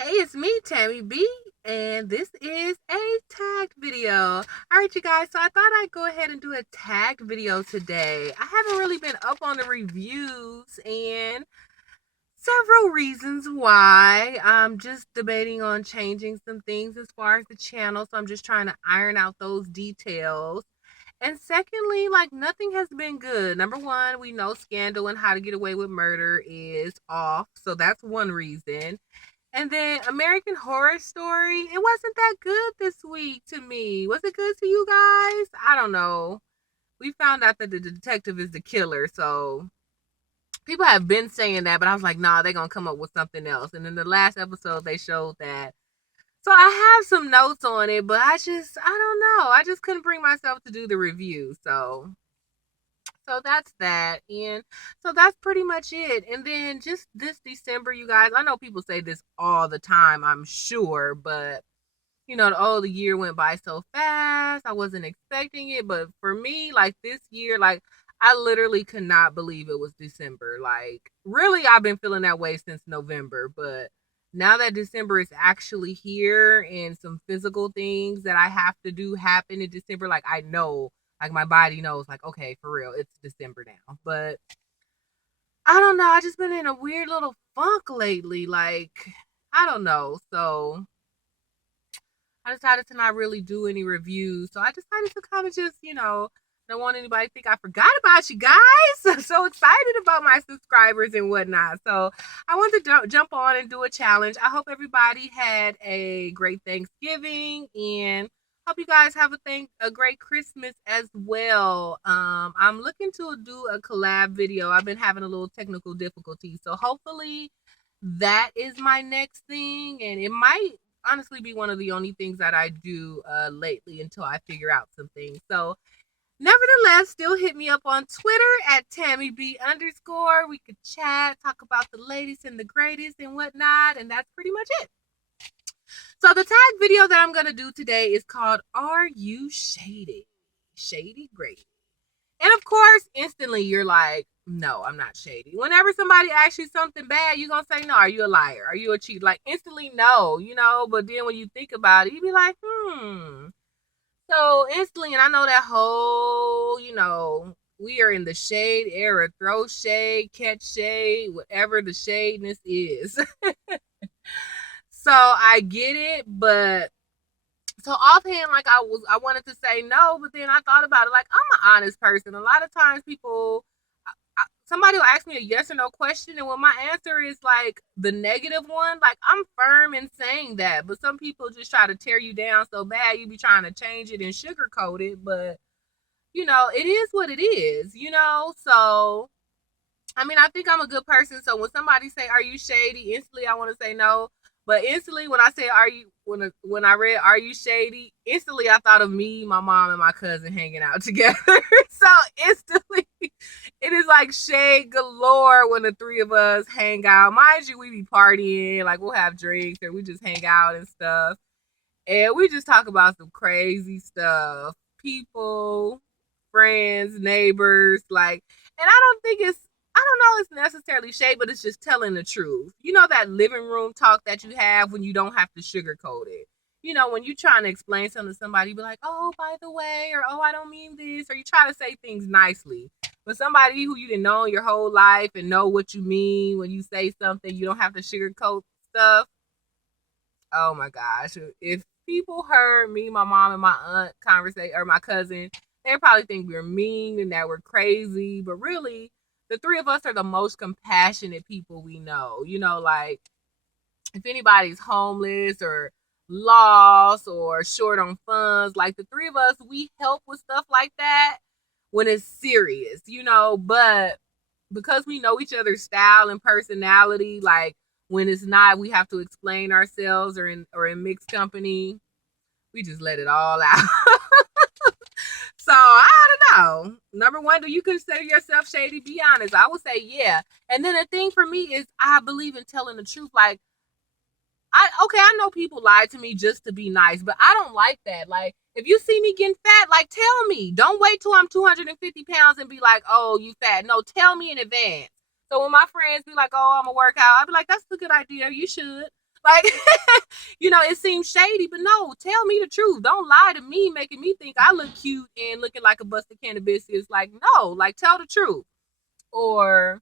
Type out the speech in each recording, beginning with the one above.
Hey, it's me, Tammy B, and this is a tagged video. All right, you guys, so I thought I'd go ahead and do a tagged video today. I haven't really been up on the reviews, and several reasons why. I'm just debating on changing some things as far as the channel, so I'm just trying to iron out those details. And secondly, like nothing has been good. Number one, we know Scandal and How to Get Away with Murder is off, so that's one reason. And then American Horror Story, it wasn't that good this week to me. Was it good to you guys? I don't know. We found out that the detective is the killer, so people have been saying that, but I was like, nah, they're gonna come up with something else. And in the last episode, they showed that. So I have some notes on it, but I don't know. I just couldn't bring myself to do the review. So that's that. And so that's pretty much it. And then just this December, you guys, I know people say this all the time, I'm sure, but the year went by so fast. I wasn't expecting it, but for me, like this year, like I literally could not believe it was December. Like, really, I've been feeling that way since November, but now that December is actually here and some physical things that I have to do happen in December, like I know, like my body knows, like, okay, for real, it's December now. But I don't know. I just been in a weird little funk lately. Like, I don't know. So I decided to not really do any reviews. So I decided to kind of just, don't want anybody to think I forgot about you guys. So excited about my subscribers and whatnot. So I want to jump on and do a challenge. I hope everybody had a great Thanksgiving and hope you guys have a great Christmas as well. I'm looking to do a collab video. I've been having a little technical difficulty. So hopefully that is my next thing, and it might honestly be one of the only things that I do lately until I figure out some things. So, nevertheless, still hit me up on Twitter at TammyB_. We could chat, talk about the latest and the greatest and whatnot, and that's pretty much it. So, the tag video that I'm going to do today is called Are You Shady? Shady Grady. And of course, instantly you're like, no, I'm not shady. Whenever somebody asks you something bad, you're going to say, no, are you a liar? Are you a cheat? Like, instantly, no, But then when you think about it, you be like, So instantly, and I know that whole, we are in the shade era. Throw shade, catch shade, whatever the shadeness is. So I get it, but so offhand, like I wanted to say no, but then I thought about it. Like, I'm an honest person. A lot of times, somebody will ask me a yes or no question, and when my answer is like the negative one, like I'm firm in saying that. But some people just try to tear you down so bad, you be trying to change it and sugarcoat it. But it is what it is. So I mean, I think I'm a good person. So when somebody say, "Are you shady?" instantly I want to say no. But instantly when I say, "Are you?" when I read, "Are you shady?" instantly I thought of me, my mom, and my cousin hanging out together. So instantly, it is like shade galore when the three of us hang out. Mind you, we be partying, like we'll have drinks and we just hang out and stuff, and we just talk about some crazy stuff, people, friends, neighbors, like. And I don't know it's necessarily shade, but it's just telling the truth. That living room talk that you have when you don't have to sugarcoat it. When you trying to explain something to somebody, you be like, "Oh, by the way," or "Oh, I don't mean this," or you try to say things nicely. But somebody who you didn't know your whole life and know what you mean when you say something, you don't have to sugarcoat stuff. Oh my gosh. If people heard me, my mom, and my aunt conversate, or my cousin, they probably think we're mean and that we're crazy. But really, the three of us are the most compassionate people we know. Like if anybody's homeless or lost or short on funds, like the three of us, we help with stuff like that when it's serious. But because we know each other's style and personality, like when it's not, we have to explain ourselves or in mixed company, we just let it all out. So I don't know. Number one, do you consider yourself shady? Be honest. I would say yeah. And then the thing for me is I believe in telling the truth. Like I know people lie to me just to be nice, but I don't like that. Like, if you see me getting fat, like tell me. Don't wait till I'm 250 pounds and be like, "Oh, you fat." No, tell me in advance. So when my friends be like, "Oh, I'm gonna work out," I'll be like, "That's a good idea. You should." Like, it seems shady, but no, tell me the truth. Don't lie to me, making me think I look cute and looking like a busted can of biscuits. Like, no, like, tell the truth. Or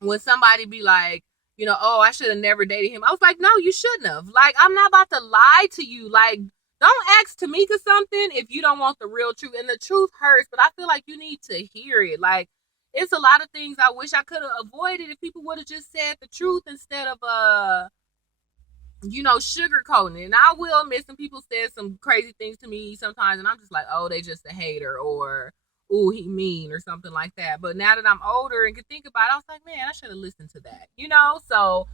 when somebody be like, oh, I should have never dated him. I was like, no, you shouldn't have. Like, I'm not about to lie to you. Like, don't ask Tamika something if you don't want the real truth. And the truth hurts, but I feel like you need to hear it. Like, it's a lot of things I wish I could have avoided if people would have just said the truth instead of sugarcoating it. And I will admit some people said some crazy things to me sometimes, and I'm just like, oh, they just a hater, or ooh, he mean, or something like that. But now that I'm older and can think about it, I was like, man, I should have listened to that. So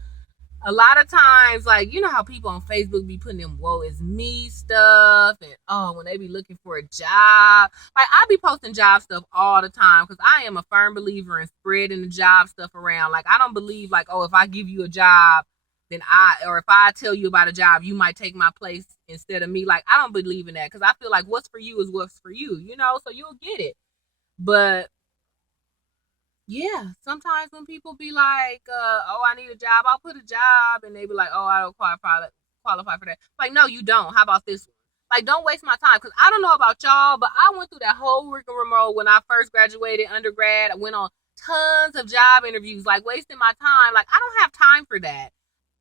a lot of times, like, how people on Facebook be putting them woe is me stuff, and when they be looking for a job. Like, I be posting job stuff all the time because I am a firm believer in spreading the job stuff around. Like, I don't believe like, oh, if I give you a job, then or if I tell you about a job, you might take my place instead of me. Like, I don't believe in that because I feel like what's for you is what's for you, so you'll get it. But yeah, sometimes when people be like, oh, I need a job, I'll put a job, and they be like, oh, I don't qualify for that. Like, no, you don't. How about this one? Like, don't waste my time, because I don't know about y'all, but I went through that whole rigmarole when I first graduated undergrad. I went on tons of job interviews, like, wasting my time. Like, I don't have time for that.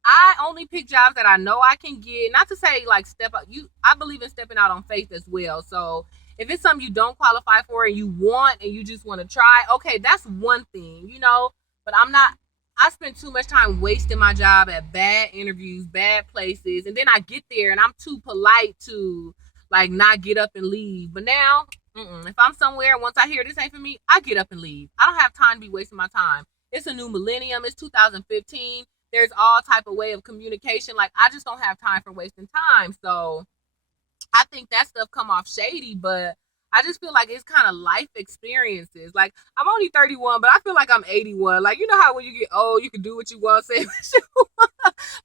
I only pick jobs that I know I can get. Not to say like step out. I believe in stepping out on faith as well. So if it's something you don't qualify for and you want and you just want to try, okay, that's one thing, But I'm not. I spend too much time wasting my job at bad interviews, bad places, and then I get there and I'm too polite to like not get up and leave. But now, if I'm somewhere, once I hear this ain't for me, I get up and leave. I don't have time to be wasting my time. It's a new millennium. It's 2015. There's all type of way of communication. Like, I just don't have time for wasting time. So I think that stuff come off shady, but I just feel like it's kind of life experiences. Like, I'm only 31, but I feel like I'm 81. Like, you know how when you get old, you can do what you want, say what you want.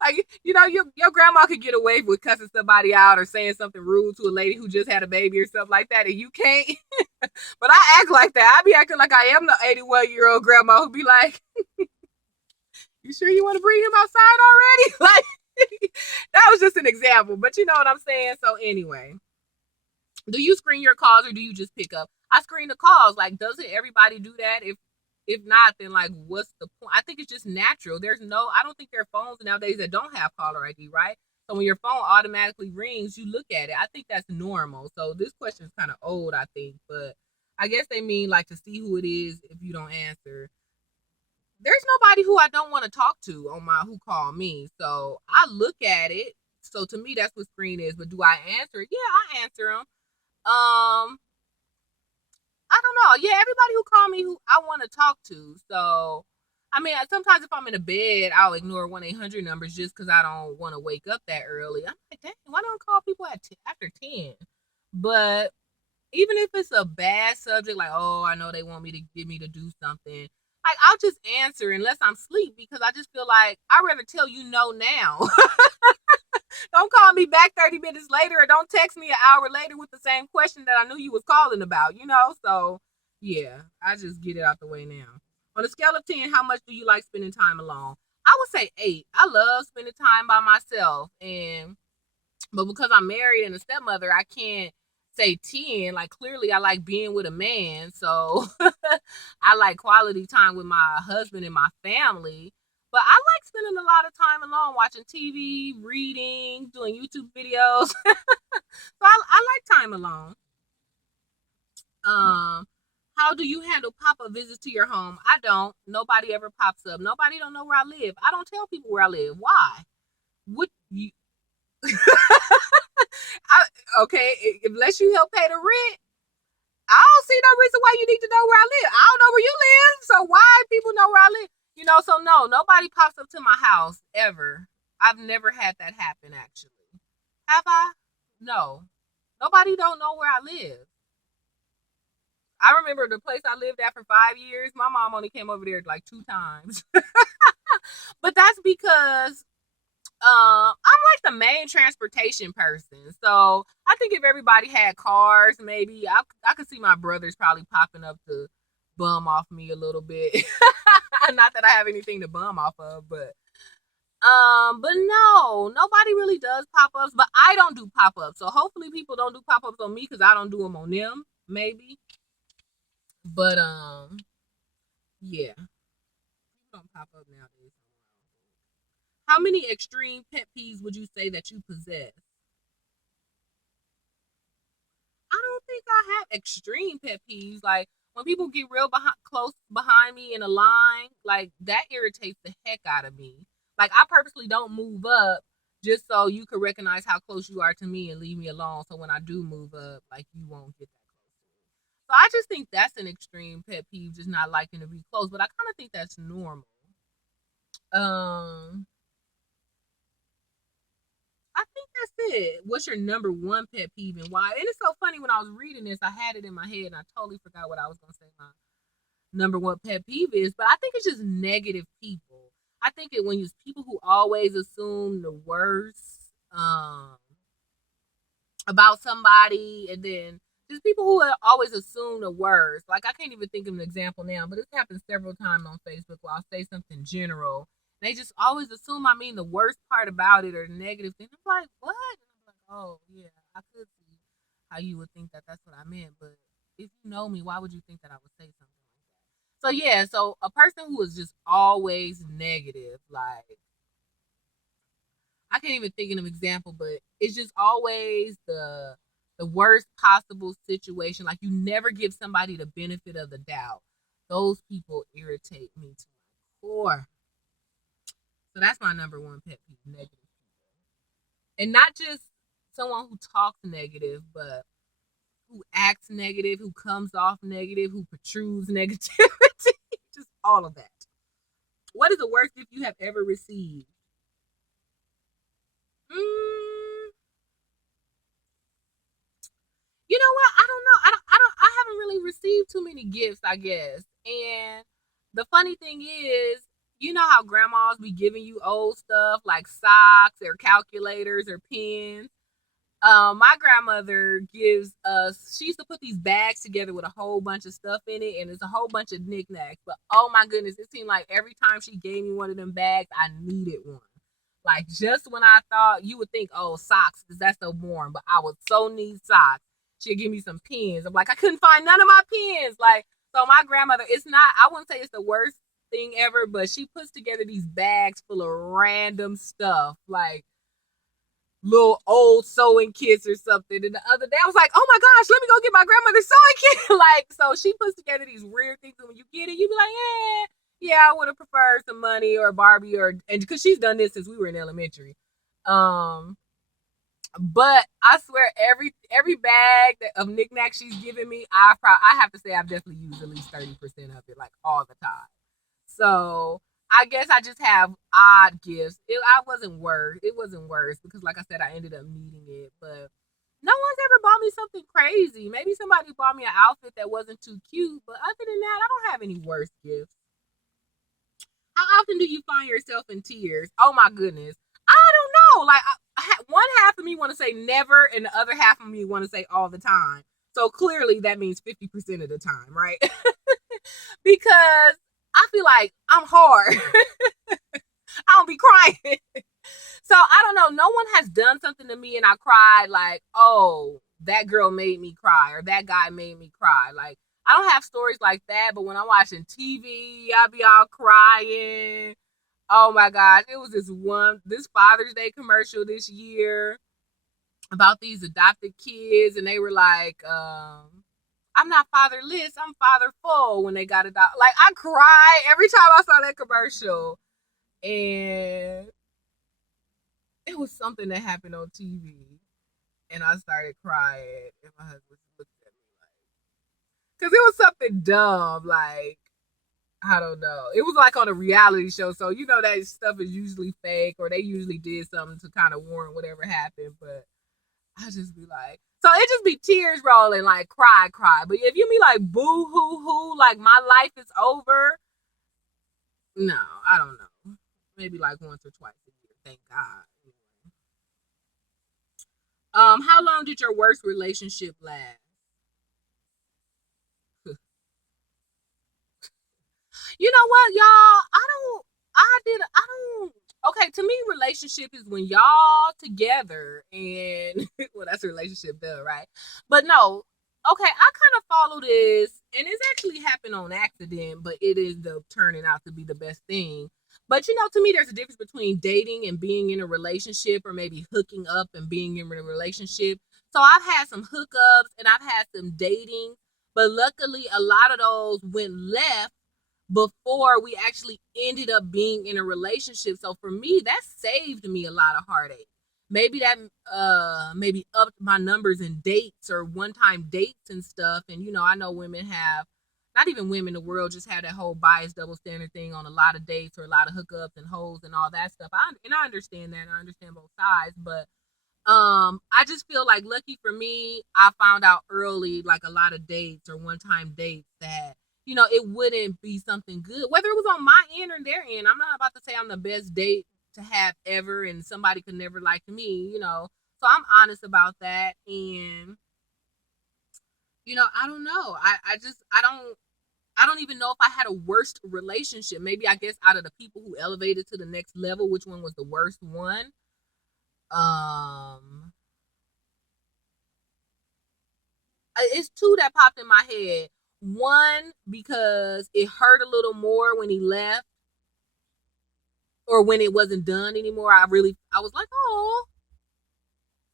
Like, your grandma could get away with cussing somebody out or saying something rude to a lady who just had a baby or something like that, and you can't. But I act like that. I be acting like I am the 81-year-old grandma who be like, you sure you want to bring him outside already? Like, that was just an example, but you know what I'm saying? So anyway, do you screen your calls or do you just pick up? I screen the calls. Like, doesn't everybody do that? If not, then like, what's the point? I think it's just natural. I don't think there are phones nowadays that don't have caller ID, right? So when your phone automatically rings, you look at it. I think that's normal. So this question is kind of old, I think, but I guess they mean like to see who it is if you don't answer. There's nobody who I don't want to talk to on my who call me. So I look at it. So to me, that's what screen is. But do I answer it? Yeah, I answer them. I don't know. Yeah, everybody who call me who I want to talk to. So I mean, sometimes if I'm in a bed, I'll ignore 1-800 numbers just because I don't want to wake up that early. I'm like, dang, why don't I call people after 10? But even if it's a bad subject, like, oh, I know they want me to get me to do something, like, I'll just answer unless I'm asleep because I just feel like I'd rather tell you no now. Don't call me back 30 minutes later or don't text me an hour later with the same question that I knew you was calling about. So, yeah, I just get it out the way now. On a scale of 10, how much do you like spending time alone? I would say 8. I love spending time by myself, but because I'm married and a stepmother, I can't say 10. Like, clearly I like being with a man, so I like quality time with my husband and my family. But I like spending a lot of time alone, watching TV, reading, doing YouTube videos. So I like time alone. How do you handle pop-up visits to your home? I don't. Nobody ever pops up. Nobody don't know where I live. I don't tell people where I live. Why? Would you? Okay, unless you help pay the rent, I don't see no reason why you need to know where I live. I don't know where you live, so why people know where I live? So no, nobody pops up to my house ever. I've never had that happen, actually. Have I? No. Nobody don't know where I live. I remember the place I lived at for 5 years. My mom only came over there like 2 times. But that's because I'm like the main transportation person. So I think if everybody had cars, maybe I could see my brothers probably popping up to bum off me a little bit. Not that I have anything to bum off of, but no, no, nobody really does pop-ups, but I don't do pop-ups. So hopefully people don't do pop-ups on me because I don't do them on them, maybe. But yeah, people don't pop up nowadays. How many extreme pet peeves would you say that you possess? I don't think I have extreme pet peeves. Like when people get real close behind me in a line, like that irritates the heck out of me. Like I purposely don't move up just so you can recognize how close you are to me and leave me alone. So when I do move up, like you won't get that close to me. So I just think that's an extreme pet peeve, just not liking to be close. But I kind of think that's normal. Um, I think that's it. What's your number one pet peeve and why? And it's so funny when I was reading this, I had it in my head and I totally forgot what I was gonna say my number one pet peeve is, but I think it's just negative people. I think it when it's people who always assume the worst about somebody, and then just people who always assume the worst. Like I can't even think of an example now, but it's happened several times on Facebook where I'll say something general. They just always assume I mean the worst part about it or the negative thing. I'm like, what? And I'm like, oh yeah, I could see how you would think that that's what I meant, but if you know me, why would you think that I would say something like that? So yeah, so a person who is just always negative, like I can't even think of an example, but it's just always the worst possible situation. Like you never give somebody the benefit of the doubt. Those people irritate me to my core. So that's my number one pet peeve, negative people. And not just someone who talks negative, but who acts negative, who comes off negative, who protrudes negativity. Just all of that. What is the worst gift you have ever received? Mm, you know what? I don't know. I haven't really received too many gifts, I guess. And the funny thing is, you know how grandmas be giving you old stuff like socks or calculators or pens. My grandmother gives us. She used to put these bags together with a whole bunch of stuff in it, and it's a whole bunch of knickknacks. But oh my goodness, it seemed like every time she gave me one of them bags, I needed one. Like just when I thought you would think, oh, socks, because that's so boring, but I would so need socks. She'd give me some pens. I'm like, I couldn't find none of my pens. Like, so my grandmother, it's not, I wouldn't say it's the worst thing ever, but she puts together these bags full of random stuff, like little old sewing kits or something. And the other day I was like, oh my gosh, let me go get my grandmother's sewing kit. Like, so she puts together these weird things. And when you get it, you be like, yeah, I would have preferred some money or Barbie and because she's done this since we were in elementary. Um, but I swear every bag of knickknacks she's given me, I have to say I've definitely used at least 30% of it, like all the time. So I guess I just have odd gifts. I wasn't worse. It wasn't worse because, like I said, I ended up needing it. But no one's ever bought me something crazy. Maybe somebody bought me an outfit that wasn't too cute. But other than that, I don't have any worse gifts. How often do you find yourself in tears? Oh my goodness. I don't know. Like one half of me want to say never, and the other half of me want to say all the time. So clearly that means 50% of the time, right? Because I feel like I'm hard. I don't be crying. So I don't know. No one has done something to me and I cried like, oh, that girl made me cry or that guy made me cry. Like I don't have stories like that, but when I'm watching TV, I be all crying. Oh my gosh. It was this Father's Day commercial this year about these adopted kids, and they were like, I'm not fatherless, I'm fatherful when they got adopted. Like I cried every time I saw that commercial. And it was something that happened on TV, and I started crying, and my husband looked at me like, because it was something dumb, like I don't know. It was like on a reality show, so you know that stuff is usually fake, or they usually did something to kind of warrant whatever happened. But I just be like, so it just be tears rolling, like cry, cry. But if you be like boo hoo hoo, like my life is over, no, I don't know. Maybe like once or twice a year. Thank God. How long did your worst relationship last? You know what, y'all? I don't. I did. I don't. Okay, to me, relationship is when y'all together and well, that's a relationship, duh, right? But no, okay, I kind of follow this, and it's actually happened on accident, but it is the turning out to be the best thing. But to me, there's a difference between dating and being in a relationship, or maybe hooking up and being in a relationship. So I've had some hookups and I've had some dating, but luckily, a lot of those went left before we actually ended up being in a relationship. So for me, that saved me a lot of heartache. Maybe that maybe upped my numbers in dates or one time dates and stuff. And I know women have, not even women, the world just had that whole bias double standard thing on a lot of dates or a lot of hookups and hoes and all that stuff. I understand that, and I understand both sides, but I just feel like, lucky for me, I found out early, like a lot of dates or one time dates, that it wouldn't be something good, whether it was on my end or their end. I'm not about to say I'm the best date to have ever and somebody could never like me. So I'm honest about that. And I don't know. I don't even know if I had a worst relationship. Maybe, I guess, out of the people who elevated to the next level, which one was the worst one? Um it's two that popped in my head. One, because it hurt a little more when he left, or when it wasn't done anymore. I was like, oh,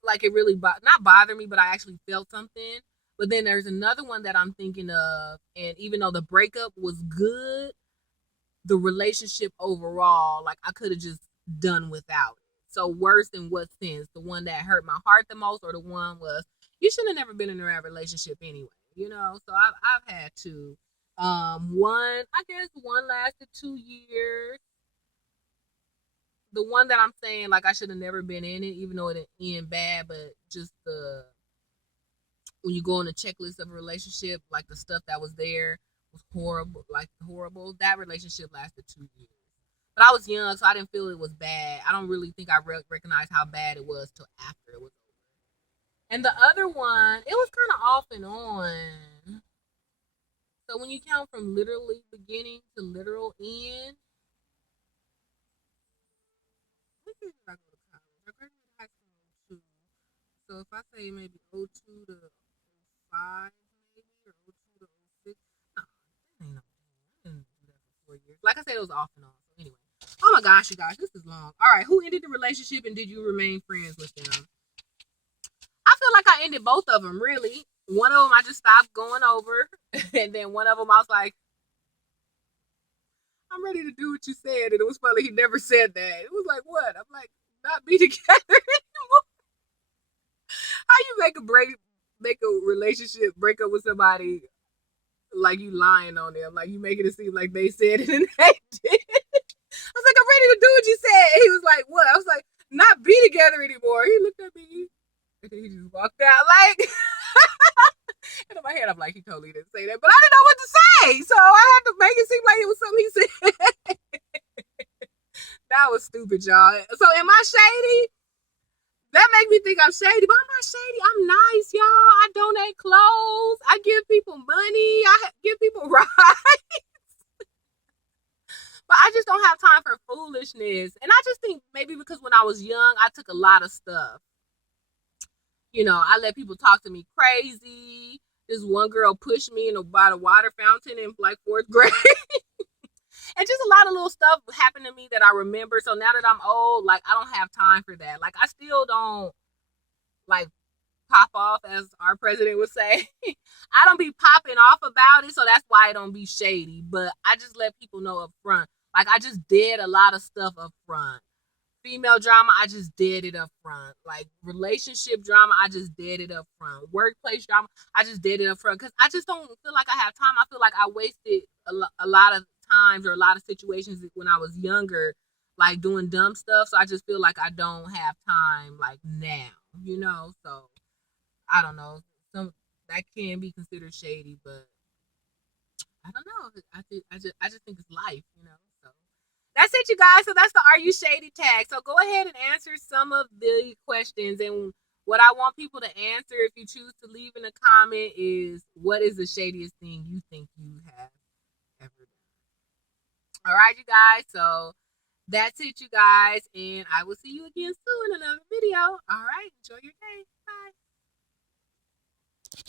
like it really not bothered me, but I actually felt something. But then there's another one that I'm thinking of, and even though the breakup was good, the relationship overall, like, I could have just done without it. So worse in what sense? The one that hurt my heart the most, or the one was, you should have never been in a relationship anyway. So I've had two. One, I guess one lasted 2 years. The one that I'm saying, like, I should have never been in it, even though it didn't end bad, but just when you go on the checklist of a relationship, like the stuff that was there was horrible, like horrible. That relationship lasted 2 years. But I was young, so I didn't feel it was bad. I don't really think I recognized how bad it was till after it was over. And the other one, it was kind of off and on. So when you count from literally beginning to literal end, what year did I go to college? I graduated high school in 02. So if I say maybe 02 to 05, maybe, or 02 to 06, no, that ain't no. I didn't do that for 4 years. Like I said, it was off and on. So anyway. Oh my gosh, you guys, this is long. All right, who ended the relationship and did you remain friends with them? I feel like I ended both of them, really. One of them I just stopped going over, and then one of them I was like, I'm ready to do what you said. And it was funny, he never said that. It was like, what? I'm like, not be together anymore. How you make a relationship break up with somebody, like you lying on them, like you making it seem like they said it and they did. I was like, I'm ready to do what you said. And he was like, what? I was like, not be together anymore. He looked at me and then he just walked out. Like, and in my head, I'm like, he totally didn't say that, but I didn't know what to say, so I had to make it seem like it was something he said. That was stupid, y'all. So am I shady? That make me think I'm shady, but I'm not shady. I'm nice, y'all. I donate clothes. I give people money. I give people rides. But I just don't have time for foolishness. And I just think maybe because when I was young, I took a lot of stuff. I let people talk to me crazy. This one girl pushed me by the water fountain in like fourth grade. And just a lot of little stuff happened to me that I remember. So now that I'm old, like, I don't have time for that. Like, I still don't, like, pop off, as our president would say. I don't be popping off about it, so that's why I don't be shady. But I just let people know up front. Like, I just did a lot of stuff up front. Female drama, I just did it up front. Like, relationship drama, I just did it up front. Workplace drama, I just did it up front. Because I just don't feel like I have time. I feel like I wasted a lot of times or a lot of situations when I was younger, like doing dumb stuff. So I just feel like I don't have time, like, now. So I don't know. Some that can be considered shady, but I don't know. I just think it's life. So that's it, you guys. So that's the Are You Shady tag. So go ahead and answer some of the questions. And what I want people to answer, if you choose to leave in a comment, is what is the shadiest thing you think you have ever done? All right, you guys. So That's it, you guys, and I will see you again soon in another video. All right, enjoy your day. Bye.